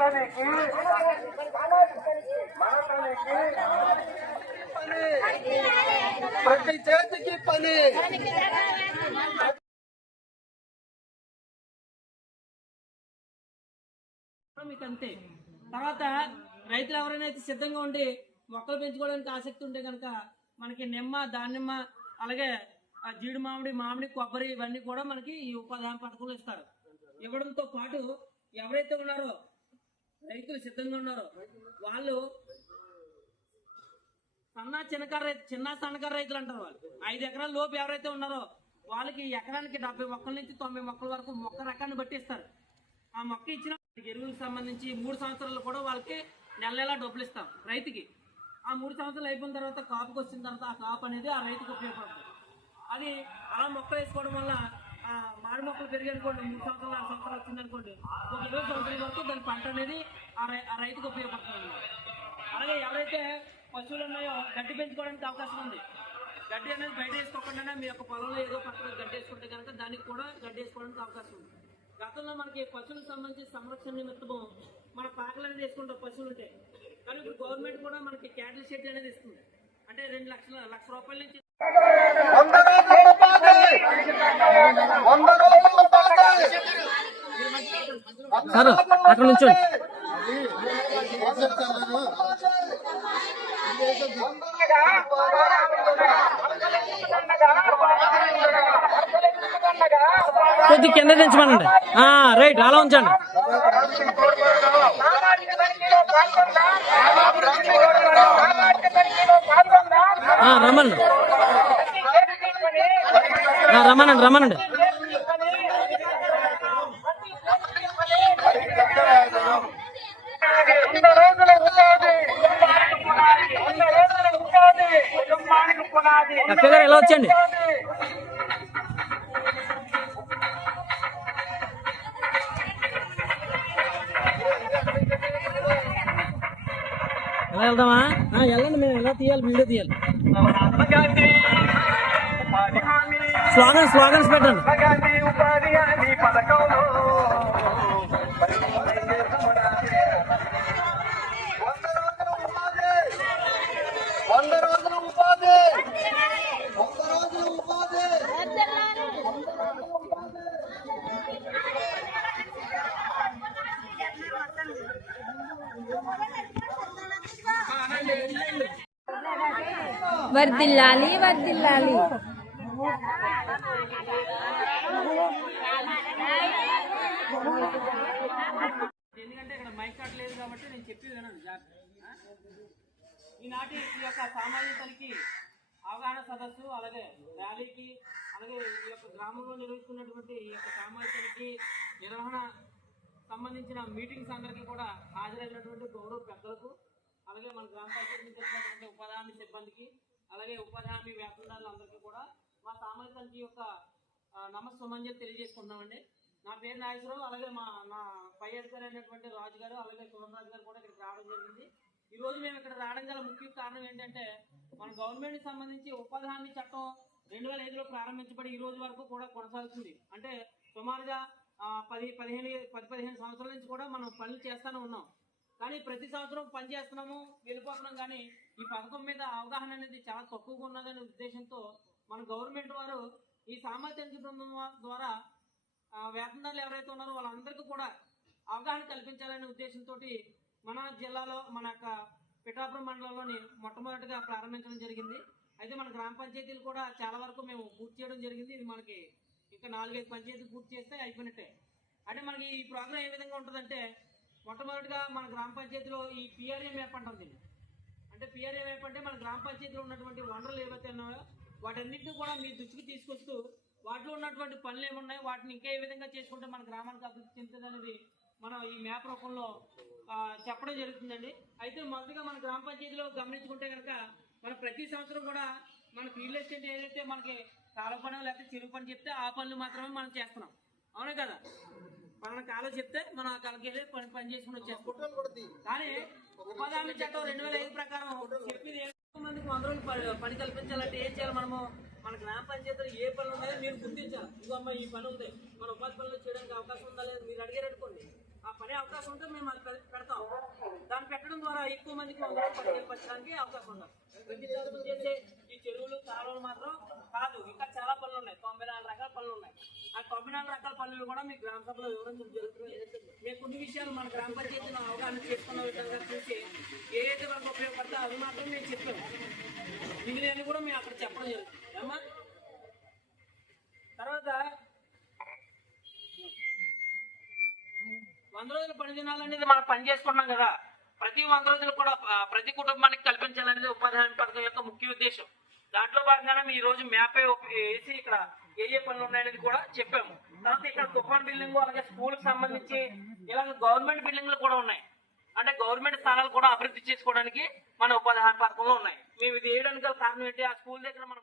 తనకి ప్రతి చేతికి పని. మీకు అంతే తర్వాత రైతులు ఎవరైనా అయితే సిద్ధంగా ఉండి మొక్కలు పెంచుకోవడానికి ఆసక్తి ఉంటే కనుక మనకి నిమ్మ దానిమ్మ అలాగే ఆ జీడి మామిడి మామిడి కొబ్బరి ఇవన్నీ కూడా మనకి ఈ ఉపాధి పథకంలో ఇస్తారు. ఇవ్వడంతో పాటు ఎవరైతే ఉన్నారో రైతులు సిద్ధంగా ఉన్నారు. వాళ్ళు సన్న చిన్నకారు రైతు చిన్న సన్నకారు రైతులు అంటారు వాళ్ళు. ఐదు ఎకరాల లోపు ఎవరైతే ఉన్నారో వాళ్ళకి ఎకరానికి డెబ్బై మొక్కల నుంచి తొంభై మొక్కల వరకు మొక్క రకాన్ని బట్టి ఇస్తారు. ఆ మొక్క ఇచ్చిన ఎరువులకు సంబంధించి మూడు సంవత్సరాలు కూడా వాళ్ళకి నెల నెలా డబ్బులు ఇస్తాం రైతుకి. ఆ మూడు సంవత్సరాలు అయిపోయిన తర్వాత కాపుకి వచ్చిన తర్వాత ఆ కాపు అనేది ఆ రైతుకు ఉపయోగపడుతుంది. అది అలా మొక్కలు వేసుకోవడం వల్ల ఆ మొక్కలు పెరిగి అనుకోండి మూడు సంవత్సరాలు నాలుగు సంవత్సరాలు వచ్చింది అనుకోండి ఒక ఇరవై సంవత్సరాల వరకు దాని పంట అనేది ఆ రై ఆ రైతుకు ఉపయోగపడుతుంది. అలాగే ఎవరైతే పశువులు ఉన్నాయో గడ్డి పెంచుకోవడానికి అవకాశం ఉంది. గడ్డి అనేది బయట వేసుకోకుండానే మీ యొక్క పొలంలో ఏదో పక్కన గడ్డి వేసుకుంటే కనుక దానికి కూడా గడ్డి వేసుకోవడానికి అవకాశం ఉంది. గతంలో మనకి పశువులకు సంబంధించి సంరక్షణ నిమిత్తము మన పాకలు అనేది వేసుకుంటాం పశువులు ఉంటాయి కానీ ఇప్పుడు గవర్నమెంట్ కూడా మనకి క్యాటిల్ షెడ్ అనేది ఇస్తుంది. అంటే రెండు లక్షల లక్ష రూపాయల నుంచి వంద రోజుల సార్ అక్కడ నుంచోండి. కొద్ది కింద దించమనండి. ఆ, రైట్ అలా ఉంచండి. ఆ, రమ్మనండి ఆ, రమ్మనండి రమ్మనండి వంద రోజుల ఉపాధి వంద రోజుల ఉపాధి పునాది అక్క గారు ఎలా వచ్చండి ఎలా వెళ్దామా? వెళ్ళండి మేము ఎలా తీయాలి వీడియో తీయాలి. స్లోగన్ స్లోగన్స్ పెట్టండి గాంధీ ఉపాధి హామీ పథకంలో వంద రోజుల ఉపాధి వంద రోజుల ఉపాధి వర్దిల్లాలి వర్దిల్లాలి ఎందుకంటే ఇక్కడ మైక్ కార్డ్ లేదు కాబట్టి నేను చెప్పేది వినండి జాగ్రత్త. ఈనాటి ఈ యొక్క సామాజికతలకి అవగాహన సదస్సు అలాగే ర్యాలీకి అలాగే ఈ యొక్క గ్రామంలో నిర్వహిస్తున్నటువంటి ఈ యొక్క సామాజికతలకి నిర్వహణ సంబంధించిన మీటింగ్స్ అందరికీ కూడా హాజరైనటువంటి గౌరవ పెద్దలకు అలాగే మన గ్రామ పంచాయతీ నుంచి వచ్చినటువంటి ఉపాధి సిబ్బందికి అలాగే ఉపాధి హామీ వ్యాపారదారులందరికీ కూడా మా సామాజిక యొక్క ఆ, నమస్సుమంజలు నా పేరు నాగేశ్వరరావు అలాగే మా నా పై అధికారి అయినటువంటి రాజు గారు అలాగే సుమన్ రాజు గారు కూడా ఇక్కడికి రావడం జరిగింది. ఈ రోజు మేము ఇక్కడ రావడం గల ముఖ్య కారణం ఏంటంటే మన గవర్నమెంట్కి సంబంధించి ఉపాధి హామీ చట్టం రెండు వేల ఐదులో ప్రారంభించబడి ఈ రోజు వరకు కూడా కొనసాగుతుంది. అంటే సుమారుగా పది పదిహేను పది పదిహేను సంవత్సరాల నుంచి కూడా మనం పనులు చేస్తూనే ఉన్నాం. కానీ ప్రతి సంవత్సరం పని చేస్తున్నాము వెళ్ళిపోతున్నాం కానీ ఈ పథకం మీద అవగాహన అనేది చాలా తక్కువగా ఉన్నదనే ఉద్దేశంతో మన గవర్నమెంట్ వారు ఈ సామాజిక బృందం ద్వారా వేతనదారులు ఎవరైతే ఉన్నారో వాళ్ళందరికీ కూడా అవగాహన కల్పించాలనే ఉద్దేశంతో మన జిల్లాలో మన యొక్క పిఠాపురం మండలంలోని మొట్టమొదటిగా ప్రారంభించడం జరిగింది. అయితే మన గ్రామ పంచాయతీలు కూడా చాలా వరకు మేము పూర్తి చేయడం జరిగింది. ఇది మనకి ఇంకా నాలుగైదు పంచాయతీలు పూర్తి చేస్తే అయిపోయినట్టే. అంటే మనకి ఈ ప్రోగ్రామ్ ఏ విధంగా ఉంటుందంటే మొట్టమొదటిగా మన గ్రామ పంచాయతీలో ఈ పిఆర్ఏం యాప్ అంటాం దీన్ని. అంటే పిఆర్ఏ వైపు అంటే మన గ్రామ పంచాయతీలో ఉన్నటువంటి వనరులు ఏవైతే ఉన్నాయో వాటన్నిటిని కూడా మీ దృష్టికి తీసుకొస్తూ వాటిలో ఉన్నటువంటి పనులు ఏమున్నాయి? వాటిని ఇంకా ఏ విధంగా చేసుకుంటే మన గ్రామానికి అభివృద్ధి చెందుతుంది అనేది మనం ఈ మ్యాప్ రూపంలో చెప్పడం జరుగుతుందండి. అయితే మొదటిగా మన గ్రామ పంచాయతీలో గమనించుకుంటే కనుక మన ప్రతి సంవత్సరం కూడా మన రియల్ ఎస్టేట్ ఏదైతే మనకి కాల పని లేకపోతే చెరువు పని చెప్తే ఆ పనులు మాత్రమే మనం చేస్తున్నాం. అవునా కదా? మన కాలం చెప్తే మనం ఆ కాలకి వెళ్ళి పని పని చేసుకుని వచ్చేస్తాం. కానీ ఉపాధి హామీ చట్టం రెండు వేల ఐదు ప్రకారం చెప్పింది ఎక్కువ మందికి వంద రోజులు పని కల్పించాలంటే ఏం చేయాలి మనము? మన గ్రామ పంచాయతీలో ఏ పనులు ఉన్నాయో మీరు గుర్తించాలి. ఇదిగో ఈ పని ఉంది. మన ఉపాధి పనులు చేయడానికి అవకాశం ఉందా లేదు మీరు అడిగారనుకోండి ఆ పని అవకాశం ఉంటే మేము అది పెడతాం. దాన్ని పెట్టడం ద్వారా ఎక్కువ మందికి పట్టడానికి అవకాశం ఉంది? చేసే ఈ చెరువులు కాలువలు మాత్రం కాదు. ఇంకా చాలా పనులు ఉన్నాయి. తొంభై నాలుగు రకాల పనులు ఉన్నాయి. ఆ తొంభై నాలుగు రకాల పనులు కూడా మీ గ్రామ సభలో వివరించడం జరుగుతుంది. మీ కొన్ని విషయాలు మన గ్రామ పంచాయతీలో అవగాహన చేసుకున్న విధంగా చూసి ఏదైతే మనకు ఉపయోగపడతా అవి మాత్రం మేము చెప్పాము. మిగిలినవి కూడా మేము అక్కడ చెప్పడం జరుగుతుంది. అమ్మా. తర్వాత వంద రోజుల పని దినాలనేది మనం పని చేసుకున్నాం కదా. ప్రతి వంద రోజులు కూడా ప్రతి కుటుంబానికి కల్పించాలనేది ఉపాధి హామీ పథకం యొక్క ముఖ్య ఉద్దేశం. దాంట్లో భాగంగానే ఈ రోజు మ్యాప్ వేసి ఇక్కడ ఏ ఏ పనులు ఉన్నాయనేది కూడా చెప్పాము. తర్వాత ఇక్కడ తుఫాన్ బిల్డింగ్ అలాగే స్కూల్కి సంబంధించి ఇలాగ గవర్నమెంట్ బిల్డింగ్లు కూడా ఉన్నాయి. అంటే గవర్నమెంట్ స్థానాలు కూడా అభివృద్ధి చేసుకోవడానికి మన ఉపాధి హామీ పథకంలో ఉన్నాయి. మేము ఇది వేయడానికి కారణం ఏంటి? ఆ స్కూల్ దగ్గర మనం